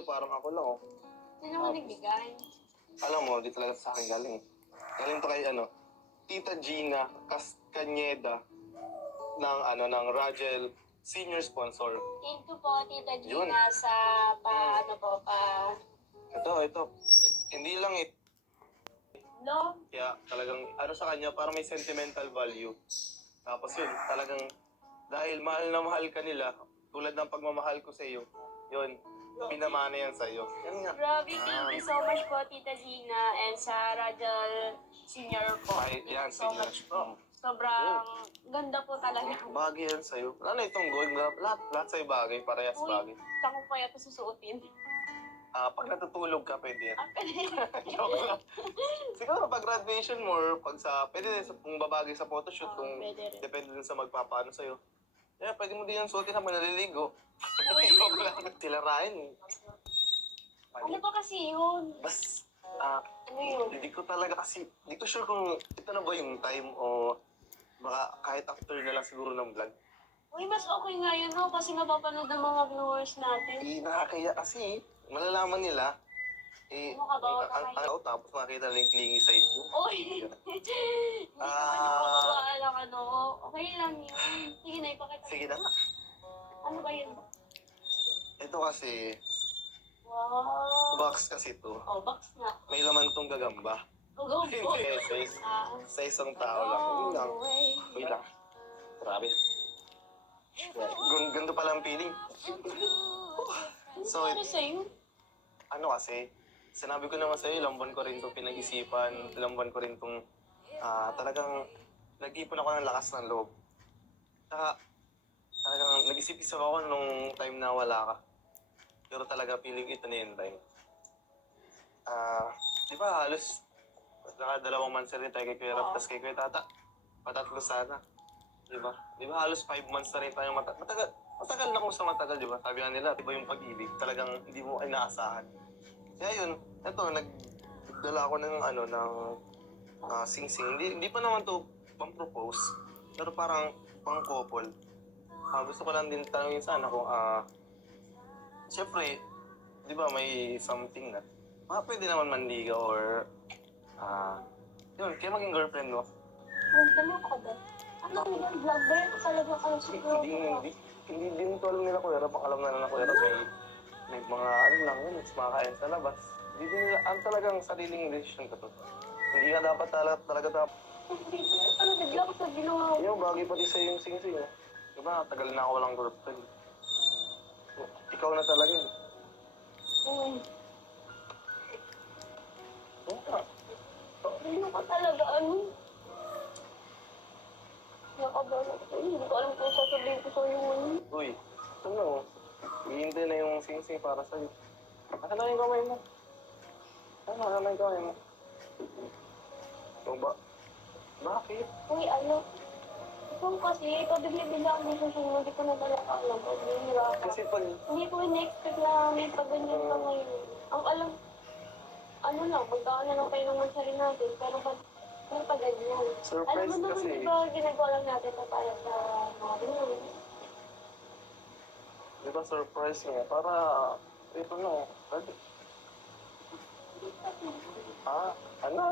sa'yo, parang ako lang, oh. Sino mo nagbigay? Alam mo, di talaga sa akin galing. Galing to kay, Tita Gina Castañeda ng Ragel senior sponsor. Thank you po, Tita Yun. Gina, sa Ito. Hindi lang No? kaya talagang, sa kanya, parang may sentimental value. Tapos yun, talagang, dahil mahal na mahal ka nila, tulad ng pagmamahal ko sa iyo, yun, pinamana yan sa iyo. Yan nga. Grabe, thank you so much po, Tita Gina, and sa Rajal Senior po. Ay, Thank yan, you so senior. much po. Sobrang ganda po talaga. Bagay yan sa'yo. Ano itong gold? Lahat sa'yo bagay, parehas Uy, bagay. saan ko kaya ito susuotin? Pag natutulog ka, pwede yan. Ah, Joke lang. Siguro pag graduation mo, or pwede din kung babagay sa photoshoot, kung pwede rin. depende din sa magpapaano sa'yo. Yeah, pwede mo din yan suotin habang naliligo. Uy. Joke lang. Sila Ryan. Ano ba kasi yun? Ano yun? Hindi ko talaga kasi, hindi ko sure kung ito na ba yung time o baka kahit after na lang siguro ng vlog. Uy, mas okay nga yun, no? Kasi mapapanood ng mga viewers natin. Nakakaya kasi, malalaman nila, Makabawa ka kayo. tapos makita nila yung clingy side mo. Uy! Hindi naman yung kababaan lang, ano. Okay lang yun. Sige na, ipakita. Sige na nga. Ano ba yun? Ito kasi, Wow. box kasi to. Oh, box nga. May laman tong gagamba. Go, go, go. Hindi, sa isang tao lang. Yun lang. Uy lang. Grabe. Ganito pala ang feeling. So, Ano sa'yo? kasi, sinabi ko naman sa'yo, ilang buwan ko rin itong pinag-isipan, ilang buwan ko rin itong talagang nag-ipon ako ng lakas ng loob. Saka, talagang nag-isip-isip ako nung time na wala ka. Pero talaga feeling ito na yung time. Di ba halos dalawang months na rin tayo kay Kuya Rap, tas kay Kuya Tata. Patatlo sana. Di ba? Di ba halos 5 months na rin tayo matagal. Matagal na kung sa matagal, di ba? Sabi nga nila, di ba yung pag-ibig, talagang hindi mo inaasahan. Kaya yun, eto, nagdala ako ng sing-sing. Hindi pa naman to pang-propose, pero parang pang-couple. Gusto ko lang din tanongin sana kung, siyempre, di ba may something na, pwede naman manligaw or, yun, kaya maging girlfriend mo. Ano ka ba? Ano yun? Vlogger? Talaga kayo siguro. Hindi din to alam nila Kuya Rap, ang alam na lang na Kuya Rap, may mga lang yun, mga kain sa labas. Hindi din nila, ang talagang sariling decision ko to. Hindi ka dapat talaga dapat. Ano, bigla ko sa ginawa ko. Yung bagay pati sa yung sing-sing. Diba, tagal na ako walang girlfriend. Ikaw na talaga yun. Uy, Oo. hindi ka talaga, ano? Nakabala ko. Hindi ko alam kung sasabihin ko sa'yo ngayon. Uy, hihintay na yung sing-sing para sa'yo. Ano na yung kamay mo? Ano na yung kamay mo? Ba? Bakit? Uy, ano? Ikaw kasi, pabigla-bigla ako dito sa hindi ko na talaga alam. Pag-hihirap Kasi pag, hindi ko in-expect na may pag-ganyan ka ngayon. Ang alam, ano lang, magkaan na lang kayo ng mansari natin, pero pag may pag-ganyan. surprise Alam mo naman, kasi. di ba, ginagawa lang natin ito para sa mga ganyan. Di ba surprise nga? Para, ito no, pwede. Ano?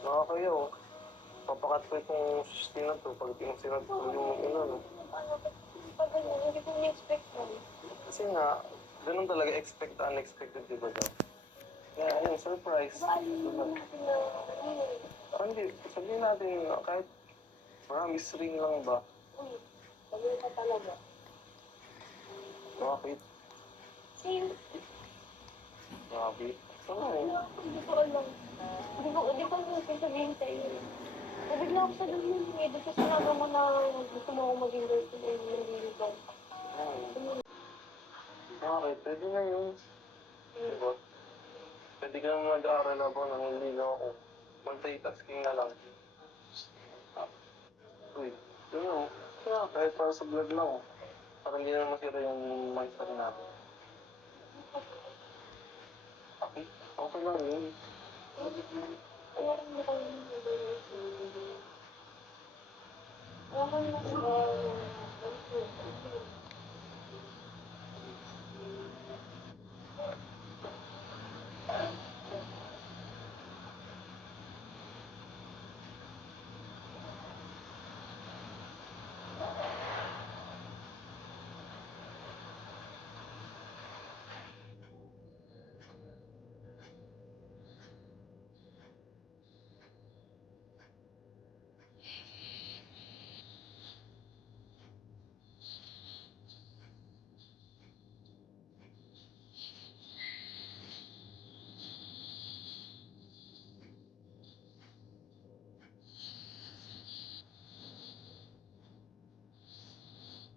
Mga kayo, papakat ko itong sustain na to pag sinad ko yung no. Pag ganyan, hindi ko in-expect mo. Kasi nga, ganun talaga expect the unexpected, di ba daw? Kaya ayun, surprise. Diba, Diba? natin na, Hindi, sabihin natin, kahit promise ring lang ba? uy, pagod ka talaga. Bakit? Same. Bakit? Oo. Hindi ko alam. Hindi ko sasabihin sa'yo. Nabigla ako sa lumin. Dito sinabi mo na gusto mo akong maging girlfriend and nandito. Bakit? Pwede na yun. Diba? Pwede ka naman mag-aaral habang nanginiligaw ako. Multitasking na lang. Uy, yun o. Kaya kahit para sa vlog lang o. Para hindi na masira yung mindset natin. Okay? Okay lang yun. Kaya rin mo kayo nag-girlfriend. Okay na.